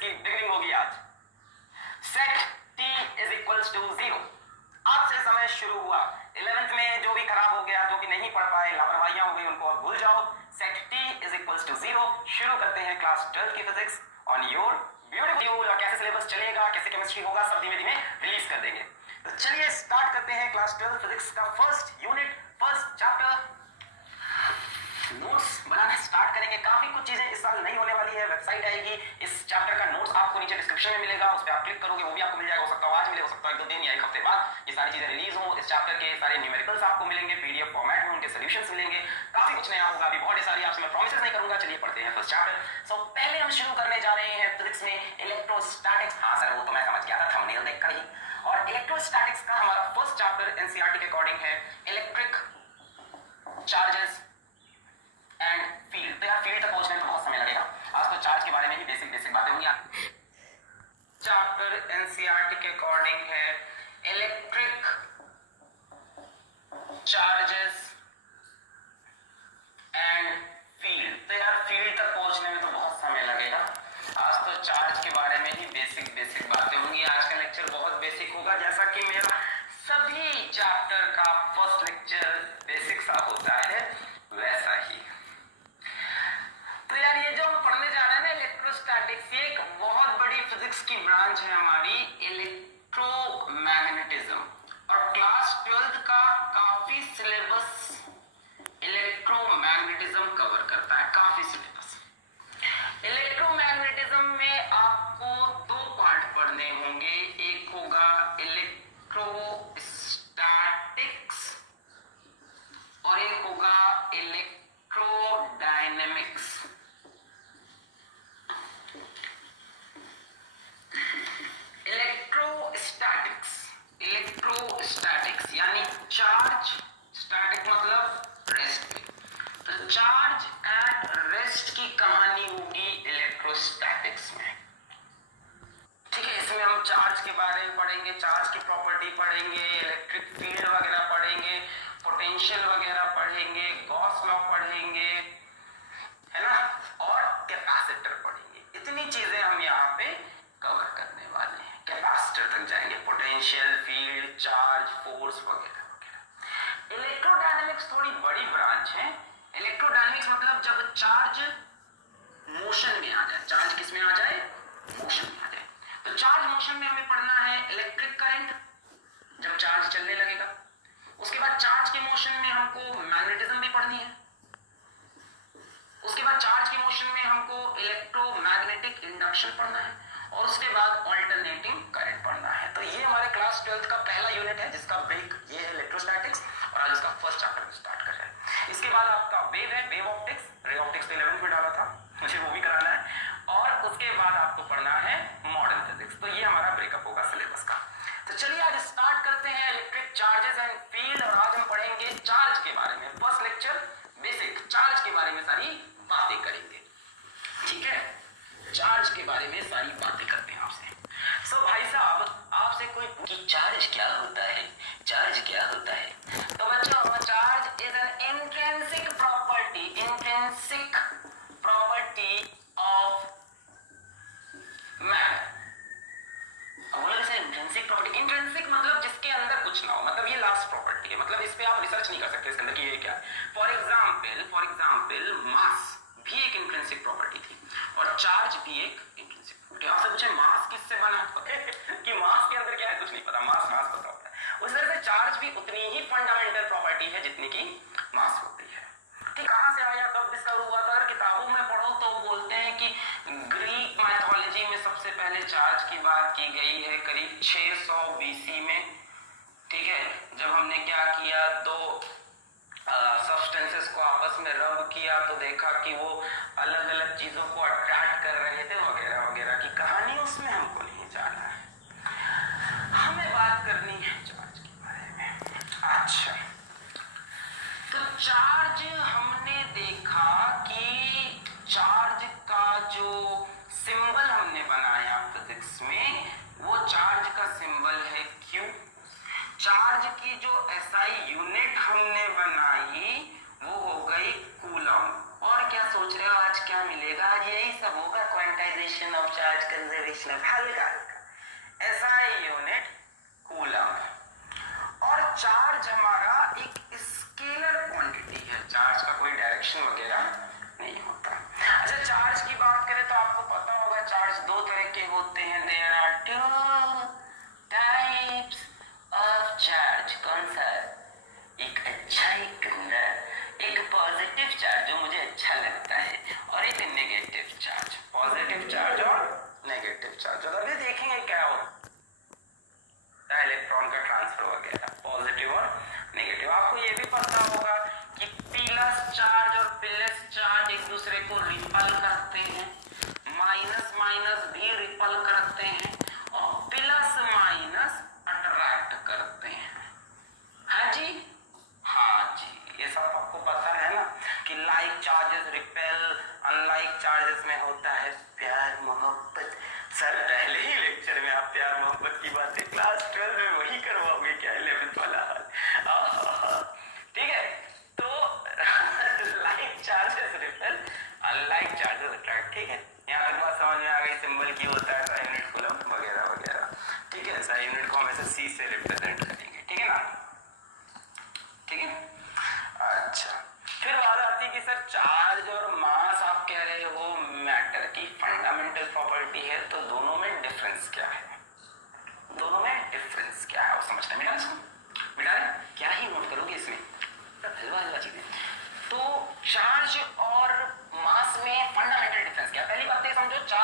की बिगिनिंग होगी आज। Set t is equals to 0। आज से समय शुरू हुआ। 11th में जो भी खराब हो गया, जो भी नहीं पढ़ पाए, लापरवाहियां हो गई, उनको और भूल जाओ। Set t is equals to 0। शुरू करते हैं क्लास 12 की फिजिक्स ऑन योर ब्यूटीफुल। और कैसे सिलेबस चलेगा, कैसे केमिस्ट्री होगा, सब धीमे धीमे रिलीज कर देंगे। तो चलिए स्टार्ट करते हैं क्लास 12 फिजिक्स का first unit, first chapter. Notes बनाना स्टार्ट करेंगे। काफी कुछ चीजें इस साल नहीं होने वाली है। वेबसाइट आएगी, इस चैप्टर का नोट्स आपको नीचे डिस्क्रिप्शन में मिलेगा, उस पर आप क्लिक करोगे, वो भी आपको मिल जाएगा। हो सकता है आज मिले, हो सकता है 1-2 दिन या 1 हफ्ते बाद ये सारी चीजें रिलीज हो। इस चैप्टर के सारे न्यूमेरिकल्स आपको मिलेंगे, पीडीएफ फॉर्मेट में उनके सॉल्यूशंस मिलेंगे। काफी कुछ नया होगा, अभी बहुत सारी आपसे मैं प्रॉमिसेस नहीं करूंगा। चलिए पढ़ते हैं फर्स्ट चैप्टर। सो पहले हम शुरू करने जा रहे हैं फिजिक्स में इलेक्ट्रोस्टैटिक्स। हाँ सर, वो तो मैं समझ गया था थंबनेल देखकर ही। और इलेक्ट्रोस्टैटिक्स का हमारा फर्स्ट चैप्टर एनसीईआरटी के अकॉर्डिंग है इलेक्ट्रिक चार्जेस एंड फील्ड। तो यार फील्ड तक पहुंचने में बहुत समय लगेगा। आज तो चार्ज के बारे में ही बेसिक बातें होंगी। चैप्टर एनसीईआरटी के अकॉर्डिंग है इलेक्ट्रिक चार्जेस एंड फील्ड। तो यार फील्ड तक पहुंचने में तो बहुत समय लगेगा। आज तो चार्ज के बारे में ही बेसिक बातें होंगी। आज का लेक्चर बहुत बेसिक होगा, जैसा कि मेरा सभी चैप्टर का फर्स्ट लेक्चर बेसिक सा होता है वैसा ही। तो यार ये जो हम पढ़ने जा रहे हैं ना इलेक्ट्रोस्टैटिक्स, ये एक बहुत बड़ी फिजिक्स की ब्रांच है हमारी, इलेक्ट्रोमैग्नेटिज्म। और क्लास 12 का काफी सिलेबस इलेक्ट्रोमैग्नेटिज्म कवर करता है, काफी सिलेबस। इलेक्ट्रोमैग्नेटिज्म में आपको 2 पार्ट पढ़ने होंगे। एक होगा इलेक्ट्रोस्टैटिक्स और एक होगा इलेक्ट्रोडायनेमिक्स। इलेक्ट्रोस्टैटिक्स यानी चार्ज, स्टैटिक मतलब रेस्ट में। तो चार्ज एंड रेस्ट की कहानी होगी इलेक्ट्रोस्टैटिक्स में। ठीक है, इसमें हम चार्ज के बारे में पढ़ेंगे, चार्ज की प्रॉपर्टी पढ़ेंगे, इलेक्ट्रिक फील्ड वगैरह पढ़ेंगे, पोटेंशियल वगैरह पढ़ेंगे, गॉस लॉ पढ़ेंगे, है ना, और कैपेसिटर पढ़ेंगे। इतनी चीजें हम यहाँ पे कवर करने वाले हैं। कैपेसिटर तक जाएंगे, पोटेंशियल, फील्ड, चार्ज, फोर्स वगैरह वगैरह। इलेक्ट्रोडायनेमिक्स थोड़ी बड़ी ब्रांच है। इलेक्ट्रोडायनेमिक्स मतलब जब चार्ज मोशन में आ जाए। चार्ज किस में आ जाए? मोशन में आ जाए। तो चार्ज मोशन में हमें पढ़ना है इलेक्ट्रिक करंट, जब चार्ज चलने लगेगा। उसके बाद चार्ज के मोशन में हमको मैग्नेटिज्म भी पढ़नी है। उसके बाद चार्ज के मोशन में हमको इलेक्ट्रोमैग्नेटिक इंडक्शन पढ़ना है। और उसके बाद अल्टरनेटिंग करंट पढ़ना है। तो ये हमारे क्लास 12 का पहला यूनिट है, जिसका ब्रेक ये है इलेक्ट्रोस्टैटिक्स, और आज इसका फर्स्ट चैप्टर स्टार्ट कर रहे हैं। इसके बाद आपका वेव है, वेव ऑप्टिक्स। रे ऑप्टिक्स तो 11th में डाला था, मुझे वो भी कराना है। और उसके बाद आपको पढ़ना है मॉडर्न फिजिक्स। तो ये हमारा ब्रेकअप होगा सिलेबस का। तो चलिए आज स्टार्ट करते हैं इलेक्ट्रिक चार्जेस एंड फील्ड। और आज हम पढ़ेंगे चार्ज के बारे में। फर्स्ट लेक्चर बेसिक चार्ज के बारे में सारी बातें करेंगे। ठीक है, चार्ज के बारे में सारी बातें करते हैं आपसे। सो भाई साहब, आपसे कोई कि चार्ज क्या होता है, चार्ज क्या होता है? तो बच्चों, charge is an intrinsic property, intrinsic property of matter. Intrinsic property, intrinsic मतलब जिसके अंदर कुछ ना हो, मतलब ये लास्ट प्रॉपर्टी है। मतलब इस पे आप रिसर्च नहीं कर सकते इसके अंदर कि ये क्या है। फॉर एग्जाम्पल मास भी एक इंट्रिंसिक प्रॉपर्टी थी और चार्ज भी एक इंट्रिंसिक प्रॉपर्टी। आपसे पूछे मास किससे बना कि मास के अंदर क्या है, कुछ नहीं पता। मास पता होता है। उस तरह से चार्ज भी उतनी ही फंडामेंटल प्रॉपर्टी है जितनी की मास होती है। ठीक, कहां से आया, कब डिस्कवर हुआ था? अगर किताबों में पढ़ो तो बोलते हैं कि ग्रीक माइथोलॉजी में सबसे पहले चार्ज की बात की गई है करीब 600 बीसी में। ठीक है, जब हमने क्या किया, 2 सब्सटेंसेस को आपस में रब किया तो देखा कि वो अलग अलग चीजों को अट्रैक्ट कर रहे थे वगैरह वगैरह की कहानी उसमें हमको नहीं जाना है। हमें बात करनी है चार्ज के बारे में। अच्छा, तो चार्ज हमने देखा कि चार्ज का जो सिंबल हमने बनाया फिजिक्स में, वो चार्ज का सिंबल है Q। चार्ज की जो एसआई यूनिट हमने बनाई वो हो गई कूलम। और क्या सोच रहे हो आज क्या मिलेगा? आज यही सब होगा, quantization of charge, conservation of, हल्का हल्का। SI unit coulomb. और चार्ज हमारा एक स्केलर क्वांटिटी है, चार्ज का कोई डायरेक्शन वगैरह नहीं होता। अच्छा, चार्ज की बात करें तो आपको पता होगा चार्ज दो तरह के होते हैं, there are two types of charge. कौन सा? एक अच्छा, एक गंदा, एक पॉजिटिव चार्ज जो मुझे अच्छा लगता है, और एक नेगेटिव चार्ज। पॉजिटिव चार्ज और नेगेटिव चार्ज, और अभी देखेंगे क्या होता है इलेक्ट्रॉन का ट्रांसफर वगैरह, पॉजिटिव और नेगेटिव। आपको ये भी पता होगा कि प्लस चार्ज और प्लस चार्ज एक दूसरे को रिपल करते हैं, माइनस माइनस भी रिपल करते हैं, और प्लस माइनस अट्रैक्ट करते हैं। हाँ जी, हाँ जी, ये सब आपको पता है ना कि like charges repel, unlike charges में होता है प्यार मोहब्बत। सर पहले ही लेक्चर में आप प्यार मोहब्बत की बातें क्लास 12 में वही करवाओगे क्या, 11th वाला हाल? ठीक है, तो like charges repel, unlike charges attract. ठीक है, यहाँ तक बात समझ में आ गई, सिंबल की होता है SI यूनिट कूलम वगैरह वगैरह। ठीक है, SI यूनिट को हम ऐसे C से रिप्रेजेंट करेंगे, ठीक है ना? ठीक है, अच्छा। फिर बात आती है कि सर चार्ज और मास आप कह रहे हो मैटर की फंडामेंटल प्रॉपर्टी है, तो दोनों में डिफरेंस क्या है? दोनों में डिफरेंस क्या है वो समझना है। बेटा क्या ही नोट करोगे इसमें, हलवा चीजें। तो चार्ज और मास में फंडामेंटल डिफरेंस क्या? पहली बात तो समझो, चार्ज